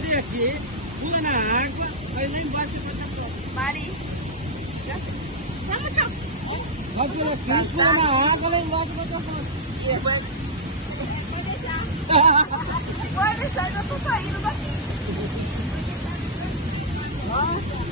pode ir aqui, pula na água, vai lá embaixo e vai pra Mari. Vamos, então. vai por aqui, pula na água, lá embaixo e vai pra fora. Pode deixar. Pode deixar, eu tô saindo daqui. Ah,